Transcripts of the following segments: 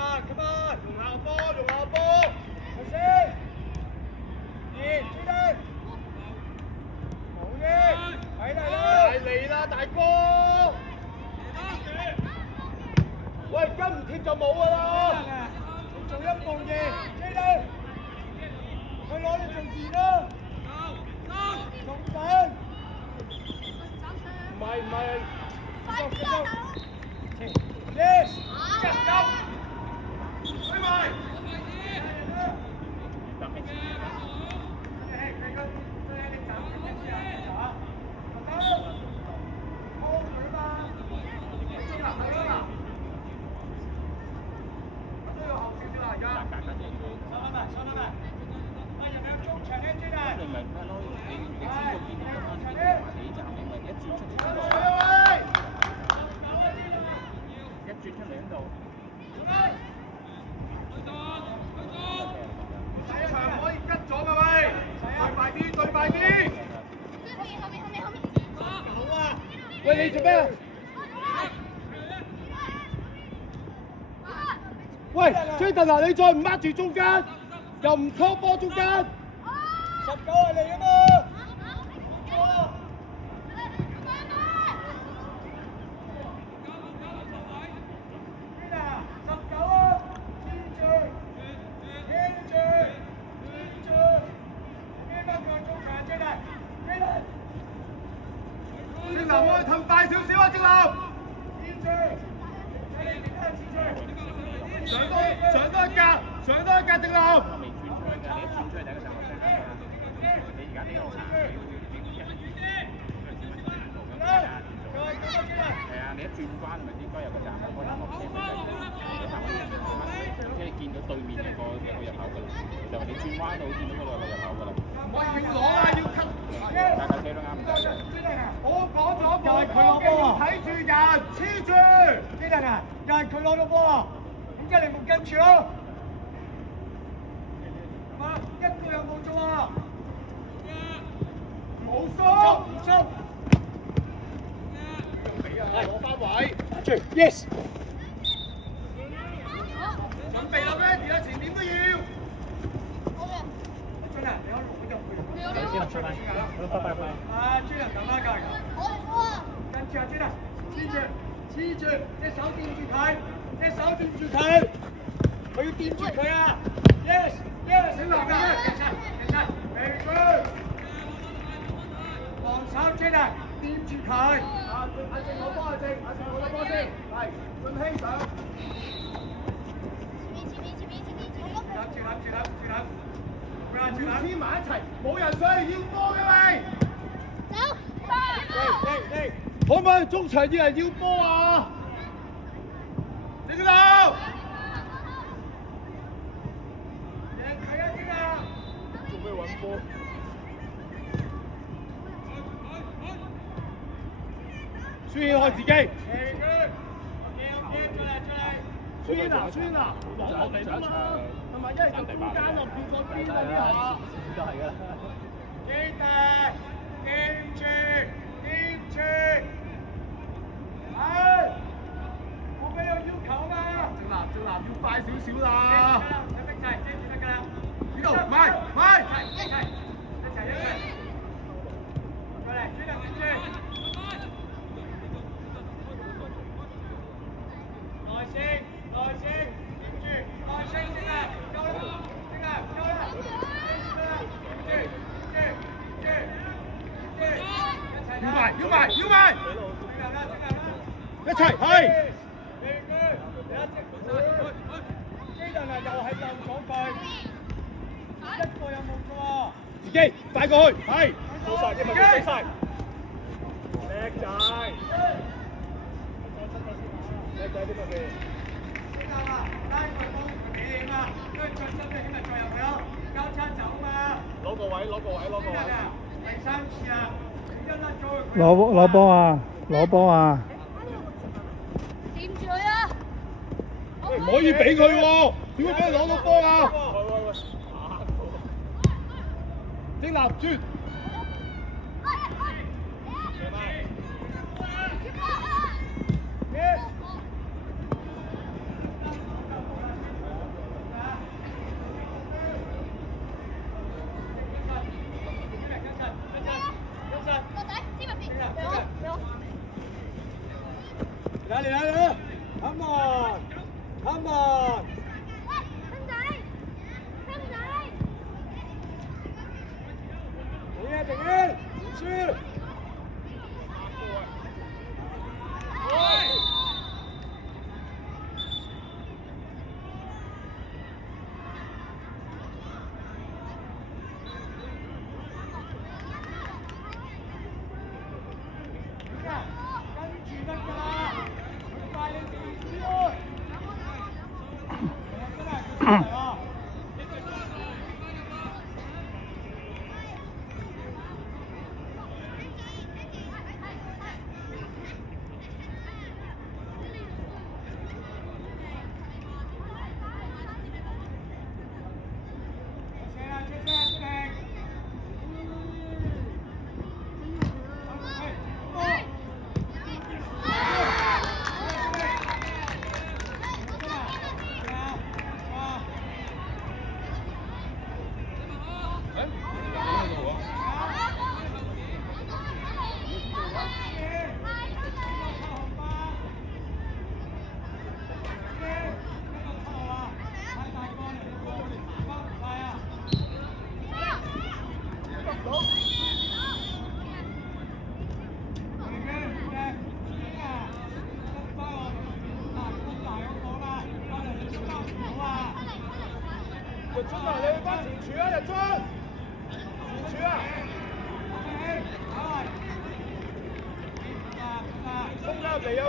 come on， 用下波，頭先，追得，好嘅，嚟啦，大哥，喂，跟唔貼就冇㗎啦，你做一步嘢，追得，佢攞你做2啦，仲緊，唔係。Yes！ 推埋！喂，你做咩啊？喂，追特嗱，你再唔握住中間，又唔拖波中間，19係你啊嘛！直流我哋褪快少少啊！直流，上多一格，直流。你一轉關咪應該有個站開頭落車，即係你見到對面有個入口㗎啦，就係你轉彎到見到嗰度有個入口㗎啦。唔可以攞啊！要 cut。大家車都啱唔啱？我講咗又係佢攞波啊！睇住人，黐住。基特啊，又係佢攞到波啊！點解你冇跟住咯？係嘛？一個又冇做啊！冇鬆。攞翻位，打住 ，yes。準備啦 ，ready 啦，前點都要。真係，你可以攞入去。先出嚟，拜。啊，朱人咁啦，教人。跟住啊，朱人，黐住，隻手掂住佢，佢要掂住佢啊 ，yes， 小林嘅，其實 ，very good。防守朱人。掂住佢，阿正攞波，阿正攞波先，係俊熙上，諗住，黐埋一齊，冇人上嚟要波嘅喂，走，嚟，可唔可以中場要人要波啊？正路，贏佢啊！點啊？做咩揾波？輸開自己。穿啊！我嚟啦嘛，係咪？一係就中間就變咗邊啊！呢下就係㗎啦。基特，掂住，係，我俾有要求嘛。正南要快少少啦。有逼掣，遮住得㗎啦。呢度，埋，一齊。過嚟，追住。耐性，掂住，耐性先啊，夠啦，要埋，一齊係。基特啊，又係漏咗佢，一個有冇錯啊？自己帶過去，係，做晒，因為佢飛晒，叻仔呢個嘅。基特啊，拉佢幫佢俾你嘛，因為最深嘅今日再入去咯，交叉走嘛。攞個位。第3次啊，攞波啊！掂住佢啊！唔可以俾佢喎，點解俾佢攞到波啊？正立轉。嚟啦 ！Come on，Come on！ 生仔，生仔，停啊停啊，唔輸！日春啊，你去翻前柱啊，日春！前柱啊！衝入嚟啊喂！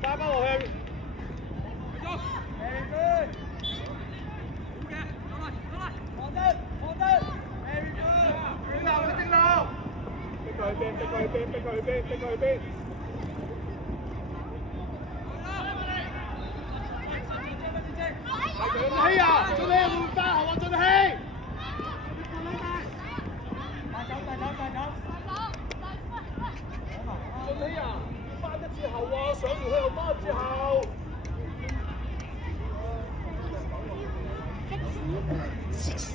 打翻落去。Very good。放低，放低。Very good。正路，你正路。逼佢去邊，逼佢去邊，逼佢去邊，逼佢去邊。進氣啊！進氣換翻後啊！進氣。大走，大走，大走。進氣啊！翻一次後啊，上完去又翻一次後。食屎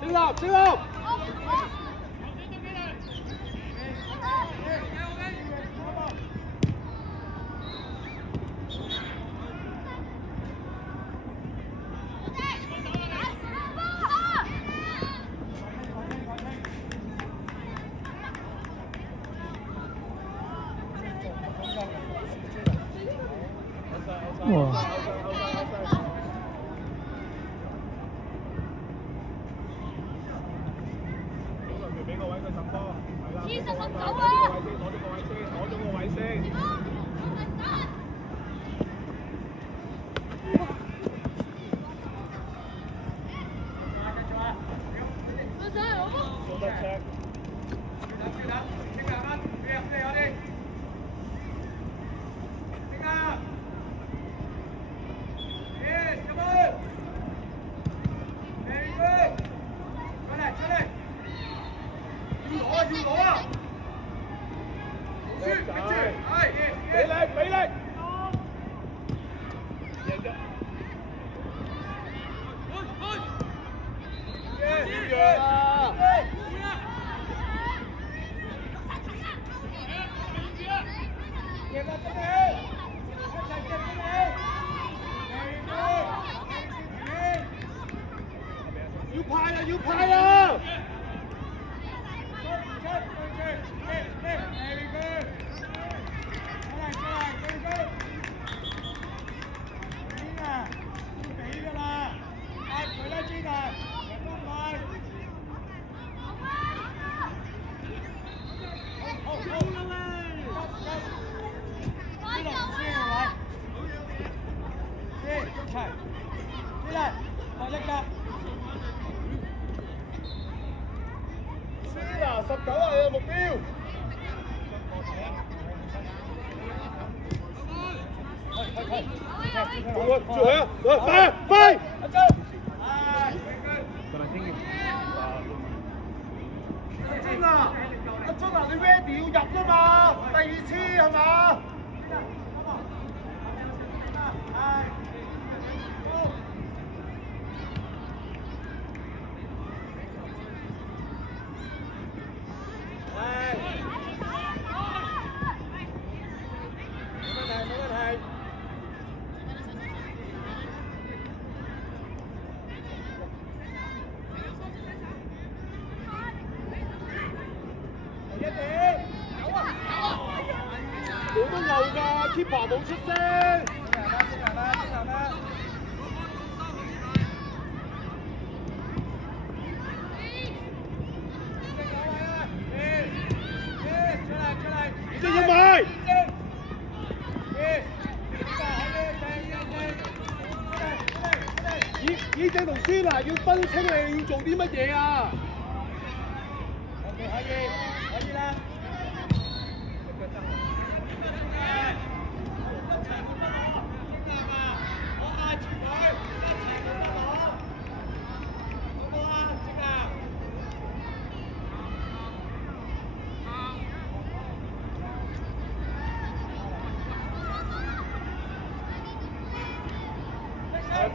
正路，正路。哇！俾個位佢等波，係啦。黐實實走啊！攞咗個位先，攞咗個位先。做得check。俾力，俾力！贏咗。贏啊！贏啦！真係，一齊贏真係。19係你嘅目標。做啊！快！阿張，阿張啊，你 ready 要入啦嘛？第二次係嘛？我都有㗎 ，keeper 冇出聲。即係買。以正同孫娜要分清你要做啲乜嘢啊 ？OK， 可以啦。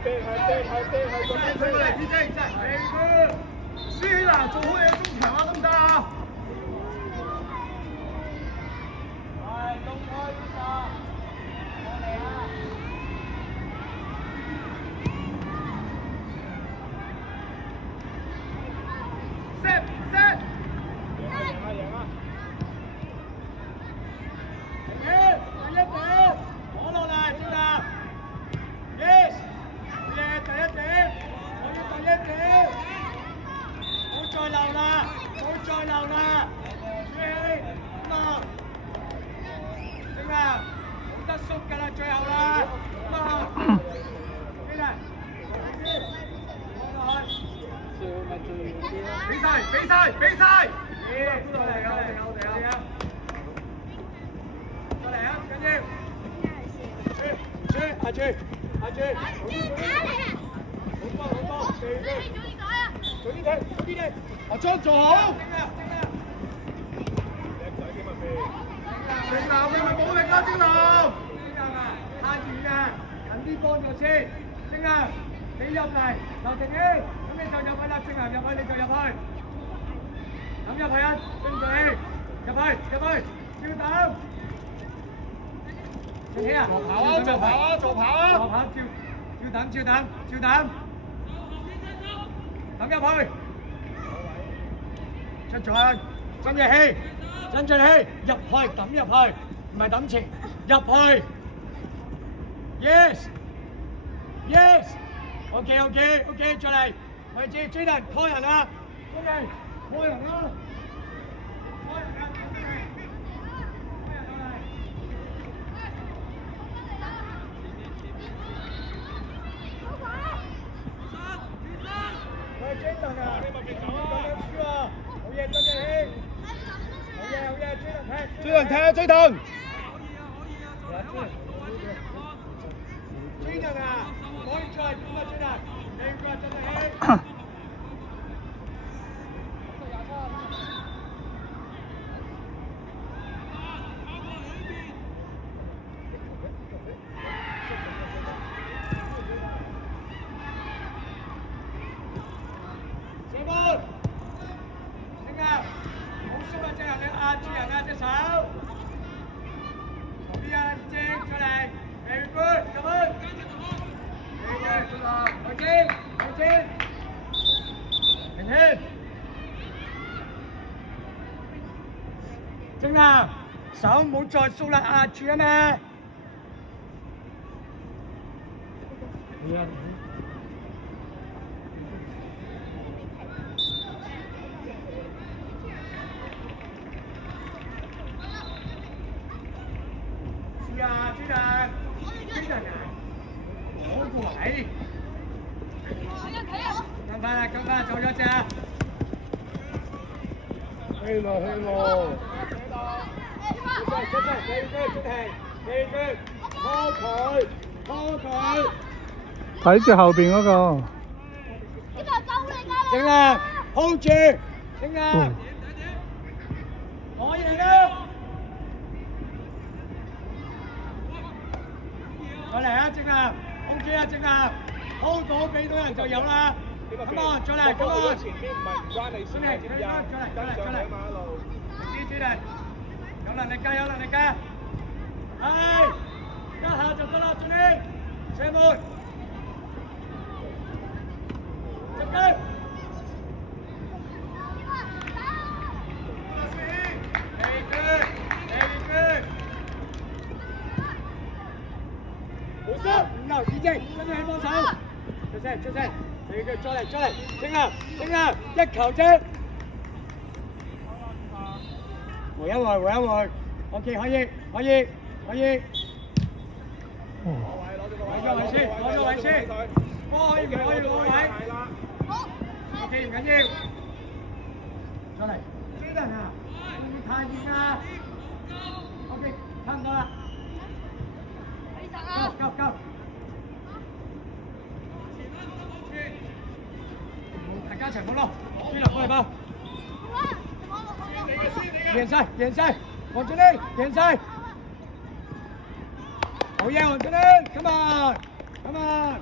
係咁樣推過嚟，天星，係舒娜做好你嘅中場啊，得唔得啊？係，動開邊個？過嚟啊！set， 贏啊！第一點，攞落嚟，舒娜 ，yes。第一點，我要第一點，冇再漏啦，冇再漏啦，注意，咁啊，正啊，冇得縮㗎啦，最後啦，咁啊，幾嚟？比賽，過嚟啊！過嚟啊，緊要，阿朱。好多，早啲睇，阿張做好。正南，你咪冇力啦，正南。太遠啊，近啲幫助先。正南，你入嚟，劉婷軒，咁你就入去啦。正南入去，你就入去。咁入去啊，跟住入去，要等。正軒啊，做跑啊！照等，等入去，出場，真嘅氣，入去，抌入去，唔係抌前，入去 ，yes，OK， 再嚟，位置追人，拖人啊，拖人啊！追藤！追藤啊！可以再點啊，追藤！你個真係射門！正啊！好鬆啊，正啊！你壓住人啊，隻手！出嚟 ，very good， 入去，停天，正南，手唔好再縮啦，壓住啊嘛。咁快，走咗隻。氣落氣落。出聲，幾句出氣，幾句拖佢，拖佢。睇住後邊嗰個。呢個夠你㗎。正啦 ，hold 住，正啦。可以啦。再嚟啊，正啦 ，OK 啊，正啦 ，hold 到俾到人就有啦。咁啊，再嚟，咁啊。前邊唔係唔關你事嘅，知唔知啊？跟上你馬路。呢啲嚟，有能力㗎，有能力㗎。係，一下就得啦，俊熙，射門。入雞。Very good, very good。冇失，五流已經，跟住去幫手。出聲，出聲。Very good，再嚟，再嚟，升啊，升啊，一球啫。回一回，回一回。OK，可以，可以，可以。攞咗位先，攞咗位先。波可以唔可以攞位 ？OK， 唔緊要。再嚟，追人啊！太遠啦。OK， 差唔多啦。夠夠夠。大家一齊好咯，追落過嚟吧。贏晒，贏晒，黃俊熙贏晒。好嘢，黃俊熙 ，come on，come on。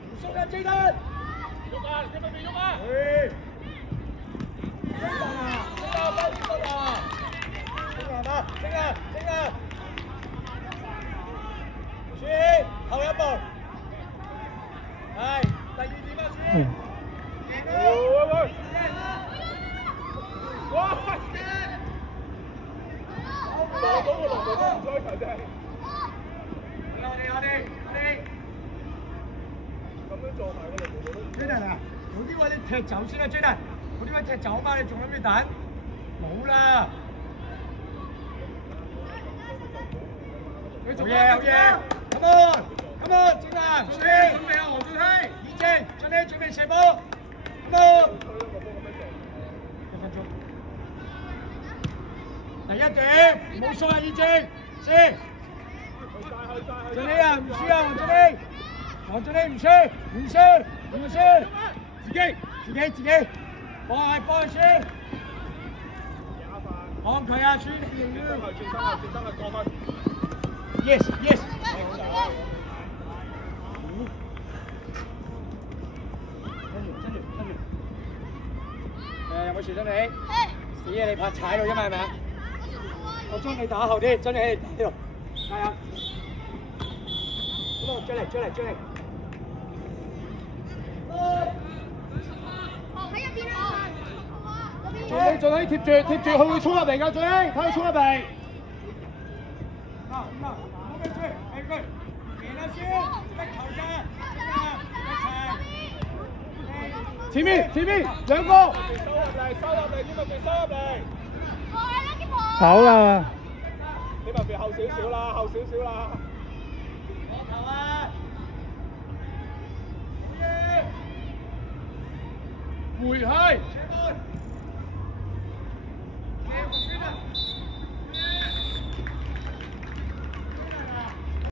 唔縮啊，追得。喐啊，今日未喐啊。追得啊，追得，快啲追啊！追啊嘛，追啊，追啊！輸，後一步。係，第二點啊，輸。喂！哇！攞到個龍門都唔該球啫。我哋咁樣做埋個龍門都。追得啊！有啲位你踢走先啦，追得。嗰啲位踢走嘛，你仲諗住等？冇啦。好嘢，好嘢 ！Come on，Come on， 正啊！輸。準備啊，黃俊熙，以正，俊熙準備射波。Come on。1分鐘。第一點，冇輸啊，以正，先。俊熙啊，唔輸啊，黃俊熙唔輸，唔輸，唔輸，自己，幫佢輸。幫佢啊，輸你要。轉身啊，過分。Yes。有冇傳咗你？死啊！你怕踩到啫嘛，係咪啊？我將你打後啲，將你喺呢度，加油！咁啊，追嚟！喺入邊啊！仲可以貼住，佢會衝入嚟㗎，仲睇佢衝入嚟。唔好俾追，係佢，贏啦先，一球啫，前面兩個，收入嚟，呢邊收入嚟。跑啦！呢邊後少少啦。攞球啊！回去。